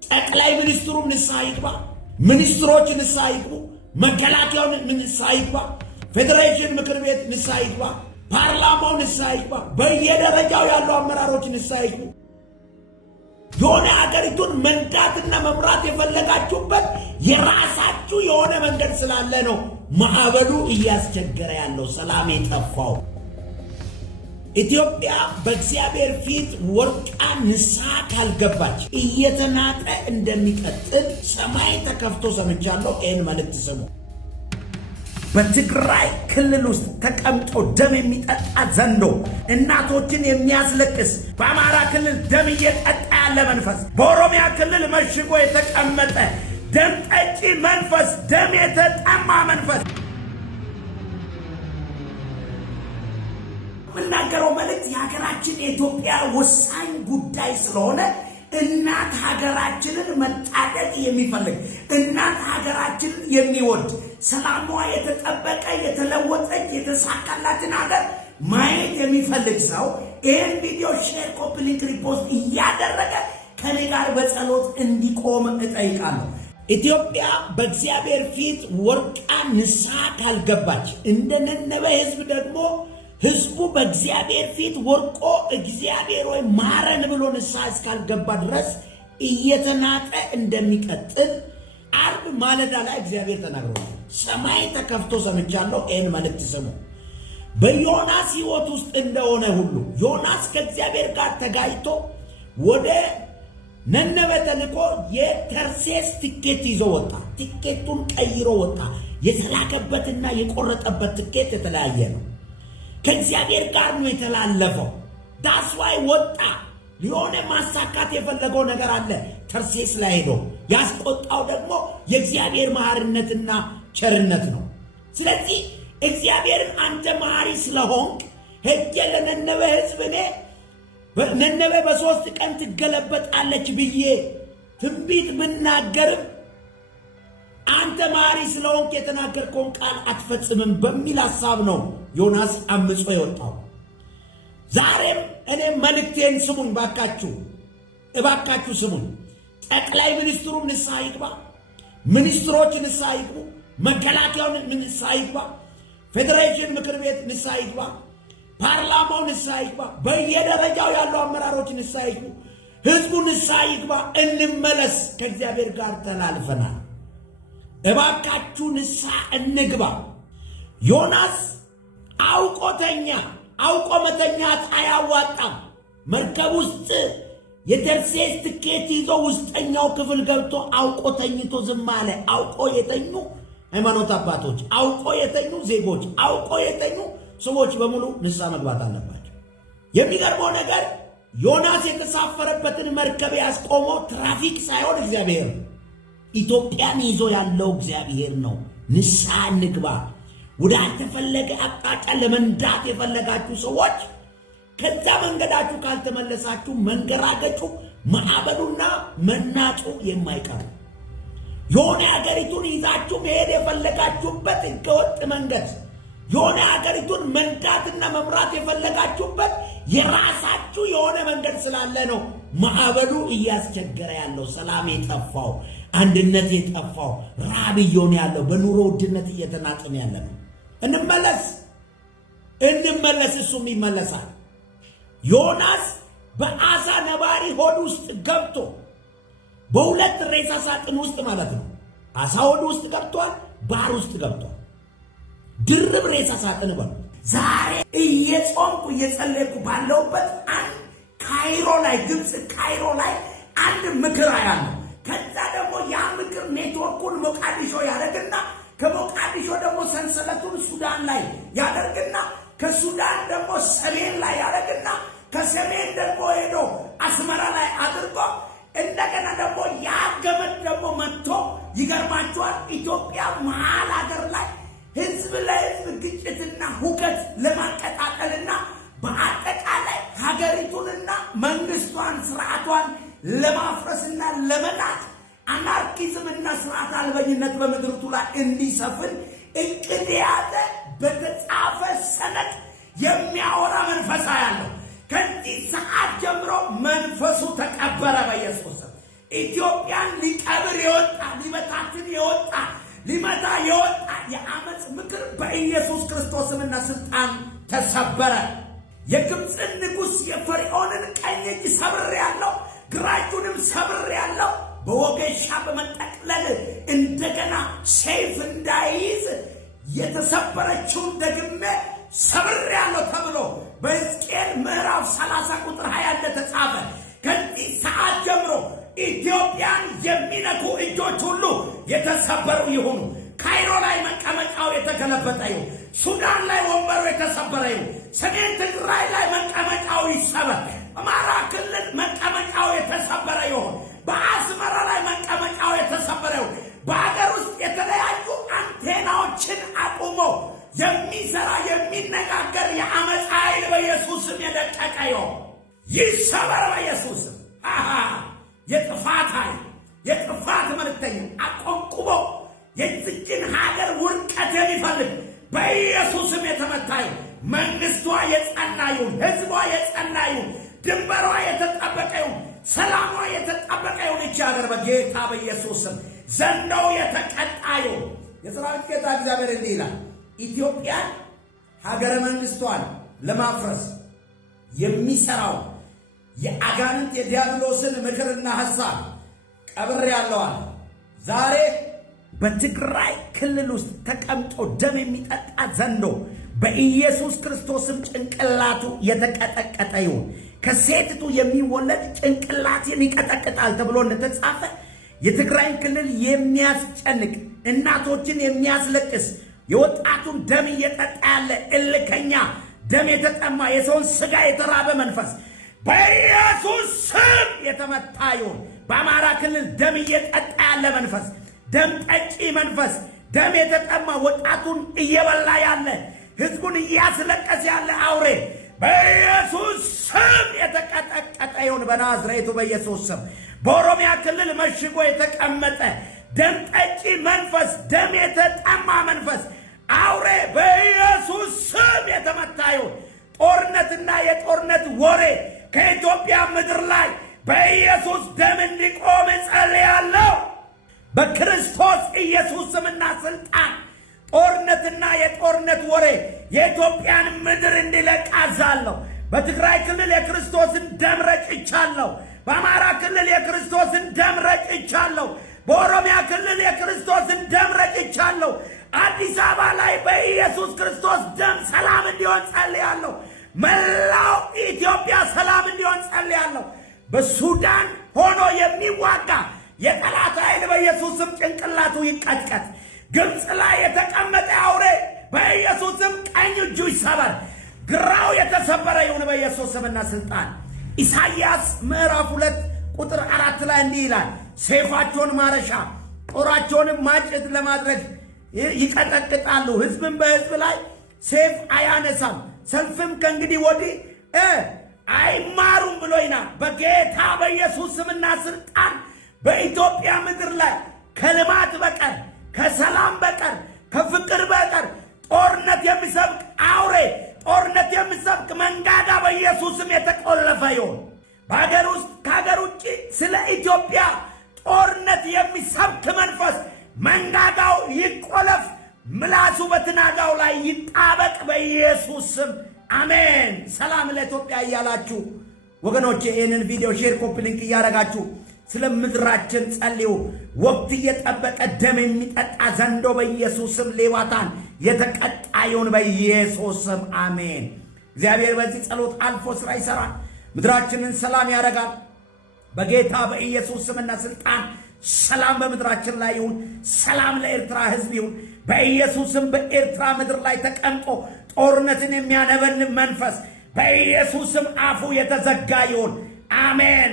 ጠቅላይ ሚኒስትሩም ንስሐ ይግባ፣ ሚኒስትሮች ንስሐ ይግቡ፣ መከላከያው ንስሐ ይግባ፣ ፌዴሬሽን ምክር ቤት ንስሐ ይግባ፣ ፓርላማው ንስሐ ይግባ፣ በየደረጃው ያሉ አመራሮች ንስሐ ይግቡ። የሆነ ሀገሪቱን መንዳትና መምራት የፈለጋችሁበት የራሳችሁ የሆነ መንገድ ስላለ ነው ማዕበሉ እያስቸገረ ያለው፣ ሰላም የጠፋው። ኢትዮጵያ በእግዚአብሔር ፊት ወርቃ ንስሐ ካልገባች እየተናጠ እንደሚቀጥል ሰማይ ተከፍቶ ሰምቻለሁ። ይህን መልእክት ስሙ። በትግራይ ክልል ውስጥ ተቀምጦ ደም የሚጠጣ ዘንዶ እናቶችን የሚያስለቅስ፣ በአማራ ክልል ደም እየጠጣ ያለ መንፈስ፣ በኦሮሚያ ክልል መሽጎ የተቀመጠ ደም ጠጪ መንፈስ፣ ደም የተጠማ መንፈስ የምናገረው መልእክት የሀገራችን የኢትዮጵያ ወሳኝ ጉዳይ ስለሆነ እናት ሀገራችንን መታደግ የሚፈልግ እናት ሀገራችንን የሚወድ ሰላሟ የተጠበቀ የተለወጠች የተሳካላትን ሀገር ማየት የሚፈልግ ሰው ይህን ቪዲዮ ሼር፣ ኮፒ ሊንክ፣ ሪፖስት እያደረገ ከኔ ጋር በጸሎት እንዲቆም እጠይቃለሁ። ኢትዮጵያ በእግዚአብሔር ፊት ወርቃ ንስሐ ካልገባች እንደ ነነዌ ህዝብ ደግሞ ህዝቡ በእግዚአብሔር ፊት ወርቆ እግዚአብሔር ወይ ማረን ብሎ ንስሐ እስካልገባ ድረስ እየተናጠ እንደሚቀጥል ዓርብ ማለዳ ላይ እግዚአብሔር ተናግሯል። ሰማይ ተከፍቶ ሰምቻለሁ። ይህን መልእክት ስሙ። በዮናስ ህይወት ውስጥ እንደሆነ ሁሉ ዮናስ ከእግዚአብሔር ጋር ተጋጭቶ ወደ ነነዌ ተልኮ የተርሴስ ትኬት ይዞ ወጣ። ትኬቱን ቀይሮ ወጣ። የተላከበትና የቆረጠበት ትኬት የተለያየ ነው። ከእግዚአብሔር ጋር ነው የተላለፈው። ዳስዋይ ወጣ። ሊሆነ ማሳካት የፈለገው ነገር አለ። ተርሴስ ላይ ሄዶ ያስቆጣው ደግሞ የእግዚአብሔር መሐሪነትና ቸርነት ነው። ስለዚህ እግዚአብሔርን አንተ መሐሪ ስለሆንክ ሄጄ ለነነዌ ህዝብ እኔ ነነዌ በ3 ቀን ትገለበጣለች ብዬ ትንቢት ብናገርም አንተ መሐሪ ስለሆንክ የተናገርከውን ቃል አትፈጽምም በሚል ሐሳብ ነው ዮናስ አምጾ የወጣው። ዛሬም እኔ መልእክቴን ስሙኝ እባካችሁ ስሙኝ። ጠቅላይ ሚኒስትሩም ንስሐ ይግባ፣ ሚኒስትሮች ንስሐ ይግቡ፣ መከላከያው ንስሐ ይግባ፣ ፌዴሬሽን ምክር ቤት ንስሐ ይግባ፣ ፓርላማው ንስሐ ይግባ፣ በየደረጃው ያሉ አመራሮች ንስሐ ይግቡ፣ ህዝቡ ንስሐ ይግባ። እንመለስ። ከእግዚአብሔር ጋር ተላልፈናል። እባካችሁ ንስሐ እንግባ። ዮናስ አውቆ መተኛት አያዋጣም። መርከብ ውስጥ የተርሴስ ትኬት ይዞ ውስጠኛው ክፍል ገብቶ አውቆ ተኝቶ ዝም አለ። አውቆ የተኙ ሃይማኖት አባቶች፣ አውቆ የተኙ ዜጎች፣ አውቆ የተኙ ሰዎች በሙሉ ንስሐ መግባት አለባቸው። የሚገርመው ነገር ዮናስ የተሳፈረበትን መርከብ ያስቆመው ትራፊክ ሳይሆን እግዚአብሔር ነው። ኢትዮጵያን ይዞ ያለው እግዚአብሔር ነው። ንስሐ እንግባ። ወደ አልተፈለገ አቅጣጫ ለመንዳት የፈለጋችሁ ሰዎች ከዛ መንገዳችሁ ካልተመለሳችሁ መንገራገጩ፣ ማዕበሉና መናጩ የማይቀር የሆነ ሀገሪቱን ይዛችሁ መሄድ የፈለጋችሁበት ህገወጥ መንገድ፣ የሆነ ሀገሪቱን መንዳትና መምራት የፈለጋችሁበት የራሳችሁ የሆነ መንገድ ስላለ ነው ማዕበሉ እያስቸገረ ያለው፣ ሰላም የጠፋው፣ አንድነት የጠፋው፣ ራብ እየሆነ ያለው፣ በኑሮ ውድነት እየተናጠን ያለ ነው። እንመለስ፣ እሱም ይመለሳል። ዮናስ በአሳ ነባሪ ሆድ ውስጥ ገብቶ በሁለት ሬሳ ሳጥን ውስጥ ማለት ነው። አሳ ሆድ ውስጥ ገብቷል፣ ባህር ውስጥ ገብቷል። ድርብ ሬሳ ሳጥን በሉ። ዛሬ እየጾምኩ እየጸለይኩ ባለውበት አንድ ካይሮ ላይ ግብፅ ካይሮ ላይ አንድ ምክር አያለሁ። ከዛ ደግሞ ያ ምክር ኔትወርኩን ሞቃዲሾ ያደርግና ከሞቃዲሾ ደግሞ ሰንሰለቱን ሱዳን ላይ ያደርግና ከሱዳን ደግሞ ሰሜን ላይ ያደርግና ከሰሜን ደግሞ ሄዶ አስመራ ላይ አድርጎ እንደገና ደግሞ ያ ገመድ ደግሞ መጥቶ ይገርማቸዋል ኢትዮጵያ መሃል ሀገር ላይ ህዝብ ለህዝብ ግጭትና ሁከት ለማቀጣጠልና በአጠቃላይ ሀገሪቱንና መንግስቷን ስርዓቷን ለማፍረስና ለመናድ አናርኪዝምና ስርዓት አልበኝነት በምድርቱ ላይ እንዲሰፍን እቅድ የያዘ በተጻፈ ሰነድ የሚያወራ መንፈሳ ያለው ከዚህ ሰዓት ጀምሮ መንፈሱ ተቀበረ በኢየሱስ። ኢትዮጵያን ሊቀብር የወጣ ሊበታትን የወጣ ሊመታ የወጣ የአመፅ ምክር በኢየሱስ ክርስቶስምና ስልጣን ተሰበረ። የግብፅን ንጉሥ የፈርዖንን ቀኝ እጅ ሰብሬአለሁ፣ ግራ እጁንም ሰብሬአለሁ። በወገሻ በመጠቅለል እንደገና ሰይፍ እንዳይይዝ የተሰበረችውን ደግሜ ሰብሬአለሁ ተብሎ በሕዝቅኤል ምዕራፍ 30 ቁጥር 20 እንደተጻፈ ከዚህ ሰዓት ጀምሮ ኢትዮጵያን የሚነኩ እጆች ሁሉ የተሰበሩ ይሁኑ። ካይሮ ላይ መቀመጫው የተገለበጠ ይሁን። ሱዳን ላይ ወንበሩ የተሰበረ ይሁን። ሰሜን ትግራይ ላይ መቀመጫው ይሰበር። አማራ ክልል መቀመጫው የተሰበረ ይሁን። በአስመራ ላይ መቀመጫው የተሰበረ ይሁን። በአገር ውስጥ የተለያዩ አንቴናዎችን አቁሞ የሚሰራ የሚነጋገር የአመፅ ኃይል በኢየሱስም የደቀቀ ይሁን። ይሰበር በኢየሱስም። የጥፋት ኃይል የጥፋት መልእክተኛ አቆንቁቦ የዚችን ሀገር ውድቀት የሚፈልግ በኢየሱስም የተመታ ይሁን። መንግስቷ የጸና ይሁን። ህዝቧ የጸና ይሁን። ድንበሯ የተጠበቀ ይሁን። ሰላሟ የተጠበቀ ይሁን። ይህች ሀገር በጌታ በኢየሱስም ዘንዶው የተቀጣ ይሁን። የሰራዊት ጌታ እግዚአብሔር እንዲህ ይላል፣ ኢትዮጵያን ሀገረ መንግስቷን ለማፍረስ የሚሰራው የአጋንንት የዲያብሎስን ምክርና ሐሳብ ቀብሬአለሁ። ዛሬ በትግራይ ክልል ውስጥ ተቀምጦ ደም የሚጠጣ ዘንዶ በኢየሱስ ክርስቶስም ጭንቅላቱ የተቀጠቀጠ ይሁን። ከሴቲቱ የሚወለድ ጭንቅላትን ይቀጠቅጣል ተብሎ እንደተጻፈ የትግራይን ክልል የሚያስጨንቅ እናቶችን የሚያስለቅስ የወጣቱን ደም እየጠጣ ያለ እልከኛ ደም የተጠማ የሰውን ስጋ የተራበ መንፈስ በኢየሱስ ስም የተመታ ይሁን። በአማራ ክልል ደም እየጠጣ ያለ መንፈስ፣ ደም ጠጪ መንፈስ፣ ደም የተጠማ ወጣቱን እየበላ ያለ ህዝቡን እያስለቀስ ያለ አውሬ በኢየሱስ ስም የተቀጠቀጠ ይሁን። በናዝሬቱ በኢየሱስ ስም በኦሮሚያ ክልል መሽጎ የተቀመጠ ደም ጠጪ መንፈስ፣ ደም የተጠማ መንፈስ አውሬ በኢየሱስ ስም የተመታ ይሁን። ጦርነትና የጦርነት ወሬ ከኢትዮጵያ ምድር ላይ በኢየሱስ ደም እንዲቆም እጸልያለሁ። በክርስቶስ ኢየሱስ ስምና ስልጣን ጦርነትና የጦርነት ወሬ የኢትዮጵያን ምድር እንዲለቅ አዛለሁ። በትግራይ ክልል የክርስቶስን ደም ረጭቻለሁ። በአማራ ክልል የክርስቶስን ደም ረጭቻለሁ። በኦሮሚያ ክልል የክርስቶስን ደም ረጭቻለሁ። አዲስ አበባ ላይ በኢየሱስ ክርስቶስ ደም ሰላም እንዲሆን ጸልያለሁ። መላው ኢትዮጵያ ሰላም እንዲሆን ጸልያለሁ። በሱዳን ሆኖ የሚዋጋ የጠላት ኃይል በኢየሱስም ጭንቅላቱ ይቀጥቀጥ። ግብፅ ላይ የተቀመጠ አውሬ በኢየሱስም ቀኝ እጁ ይሰበር፣ ግራው የተሰበረ ይሁን በኢየሱስ ስምና ስልጣን። ኢሳይያስ ምዕራፍ 2 ቁጥር 4 ላይ እንዲህ ይላል፣ ሰይፋቸውን ማረሻ ጦራቸውንም ማጭድ ለማድረግ ይቀጠቅጣሉ። ሕዝብም በሕዝብ ላይ ሰይፍ አያነሳም፣ ሰልፍም ከእንግዲህ ወዲህ አይማሩም ብሎይናል። በጌታ በኢየሱስ ስምና ስልጣን በኢትዮጵያ ምድር ላይ ከልማት በቀር ከሰላም በቀር ከፍቅር በቀር ጦርነት የሚሰብክ አውሬ ጦርነት የሚሰብክ መንጋጋ በኢየሱስም የተቆለፈ ይሁን። በሀገር ውስጥ ከሀገር ውጭ ስለ ኢትዮጵያ ጦርነት የሚሰብክ መንፈስ መንጋጋው ይቆለፍ፣ ምላሱ በትናጋው ላይ ይጣበቅ በኢየሱስ ስም አሜን። ሰላም ለኢትዮጵያ እያላችሁ ወገኖቼ ይህንን ቪዲዮ ሼር፣ ኮፒ ሊንክ እያደረጋችሁ ስለ ምድራችን ጸልዩ። ወቅት እየጠበቀ ደም የሚጠጣ ዘንዶ በኢየሱስ ስም ሌዋታን የተቀጣ ይሁን በኢየሱስ ስም አሜን። እግዚአብሔር በዚህ ጸሎት አልፎ ስራ ይሰራል። ምድራችንን ሰላም ያደርጋል። በጌታ በኢየሱስ ስምና ስልጣን ሰላም በምድራችን ላይ ይሁን። ሰላም ለኤርትራ ሕዝብ ይሁን በኢየሱስ ስም። በኤርትራ ምድር ላይ ተቀምጦ ጦርነትን የሚያነበንብ መንፈስ በኢየሱስ ስም አፉ የተዘጋ ይሁን። አሜን።